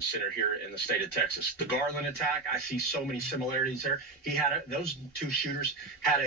Center here in the state of Texas. The Garland attack, I see so many similarities there. Those two shooters had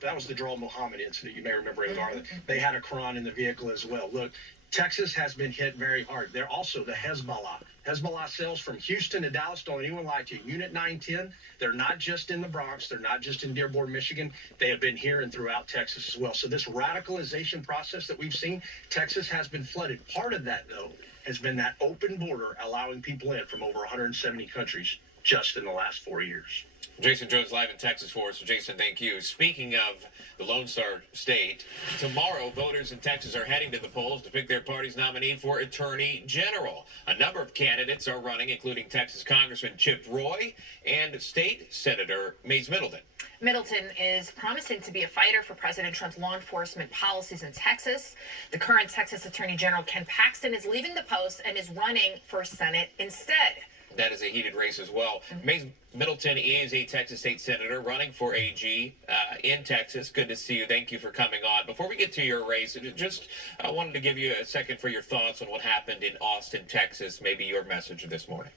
that was the Jalal Muhammad incident, you may remember in Garland. They had a Quran in the vehicle as well. Look, Texas has been hit very hard. They're also the Hezbollah. Hezbollah cells from Houston to Dallas, don't anyone lie to you. Unit 910, they're not just in the Bronx. They're not just in Dearborn, Michigan. They have been here and throughout Texas as well. So this radicalization process that we've seen, Texas has been flooded. Part of that, though, has been that open border allowing people in from over 170 countries just in the last 4 years. Jason Jones live in Texas for us. So Jason, thank you. Speaking of the Lone Star State, tomorrow voters in Texas are heading to the polls to pick their party's nominee for Attorney General. A number of candidates are running, including Texas Congressman Chip Roy and State Senator Mayes Middleton. Middleton is promising to be a fighter for President Trump's law enforcement policies in Texas. The current Texas Attorney General Ken Paxton is leaving the post and is running for Senate instead. That is a heated race as well. Mayes Middleton is a Texas state senator running for AG in Texas. Good to see you. Thank you for coming on. Before we get to your race, just wanted to give you a second for your thoughts on what happened in Austin, Texas, maybe your message this morning.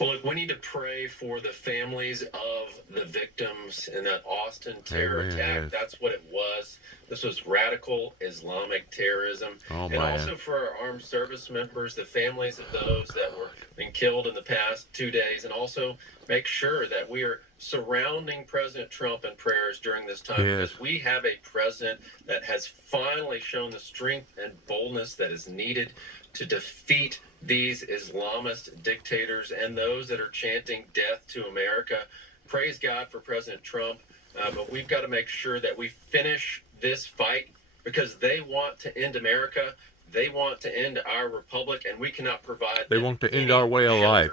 Well, look, we need to pray for the families of the victims in that Austin terror attack. That's what it was. This was radical Islamic terrorism. And also for our armed service members, the families of those that were being killed in the past 2 days, and also make sure that we are surrounding President Trump in prayers during this time, because we have a president that has finally shown the strength and boldness that is needed to defeat these Islamist dictators and those that are chanting death to America. Praise God for President Trump, but we've got to make sure that we finish this fight, because they want to end America. They want to end our republic, and we cannot provide. They want to end our way of life.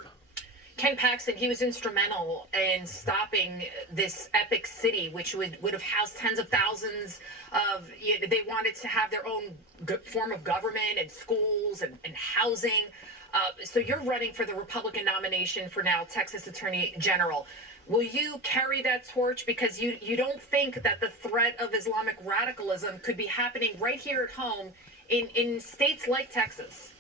Ken Paxton, he was instrumental in stopping this epic city, which would have housed tens of thousands of, they wanted to have their own form of government and schools and housing. So you're running for the Republican nomination for now Texas Attorney General. Will you carry that torch? Because you don't think that the threat of Islamic radicalism could be happening right here at home in states like Texas?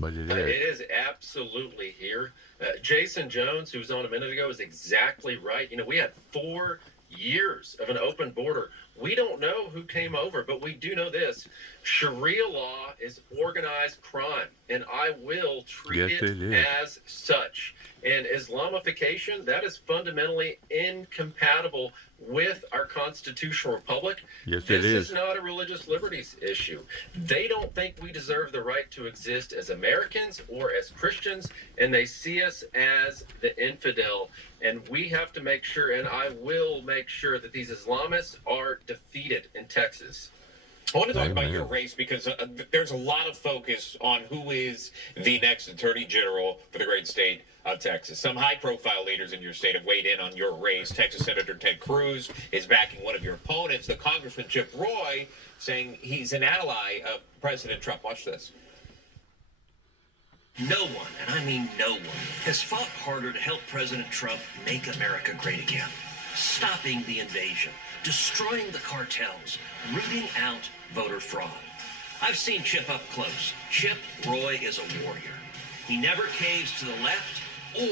But it is absolutely here. Jason Jones, who was on a minute ago, is exactly right. We had 4 years of an open border. We don't know who came over, but we do know this. Sharia law is organized crime, and I will treat it as such. And Islamification, that is fundamentally incompatible with our constitutional republic. Yes, this is not a religious liberties issue. They don't think we deserve the right to exist as Americans or as Christians, and they see us as the infidel. And we have to make sure, and I will make sure, that these Islamists are defeated in Texas. I want to talk about your race, because there's a lot of focus on who is the next Attorney General for the great state of Texas. Some high-profile leaders in your state have weighed in on your race. Texas Senator Ted Cruz is backing one of your opponents, the Congressman Chip Roy, saying he's an ally of President Trump. Watch this. No one, and I mean no one, has fought harder to help President Trump make America great again. Stopping the invasion, destroying the cartels, rooting out voter fraud. I've seen Chip up close. Chip Roy is a warrior. He never caves to the left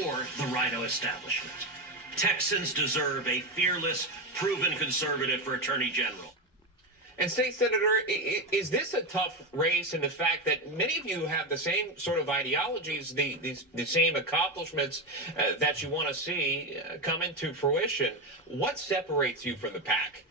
or the rhino establishment. Texans deserve a fearless, proven conservative for Attorney General. And State Senator, is this a tough race in the fact that many of you have the same sort of ideologies, the same accomplishments that you want to see come into fruition? What separates you from the pack?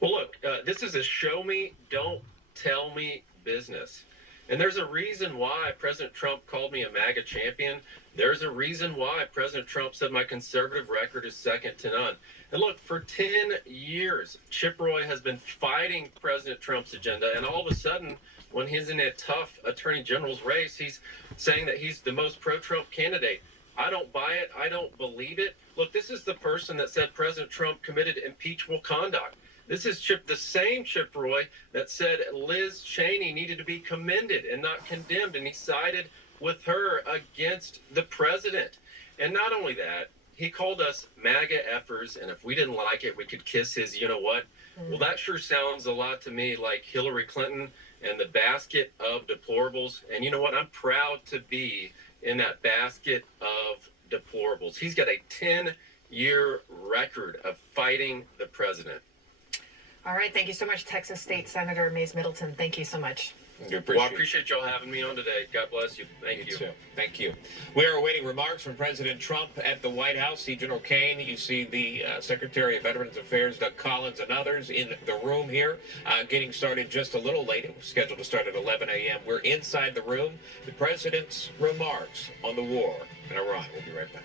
Well, look, this is a show me, don't tell me business. And there's a reason why President Trump called me a MAGA champion. There's a reason why President Trump said my conservative record is second to none. And look, for 10 years, Chip Roy has been fighting President Trump's agenda. And all of a sudden, when he's in a tough attorney general's race, he's saying that he's the most pro-Trump candidate. I don't buy it. I don't believe it. Look, this is the person that said President Trump committed impeachable conduct. This is the same Chip Roy that said Liz Cheney needed to be commended and not condemned, and he sided with her against the president. And not only that, he called us MAGA effers, and if we didn't like it, we could kiss his you-know-what. Well, that sure sounds a lot to me like Hillary Clinton and the basket of deplorables. And you know what? I'm proud to be in that basket of deplorables. He's got a 10-year record of fighting the president. All right. Thank you so much, Texas State Senator Mays Middleton. Thank you so much. Well, I appreciate y'all having me on today. God bless you. Thank you. Too. Thank you. We are awaiting remarks from President Trump at the White House. See General Kane. You see the Secretary of Veterans Affairs, Doug Collins, and others in the room here. Getting started just a little late. It was scheduled to start at 11 a.m. We're inside the room. The President's remarks on the war in Iran. We'll be right back.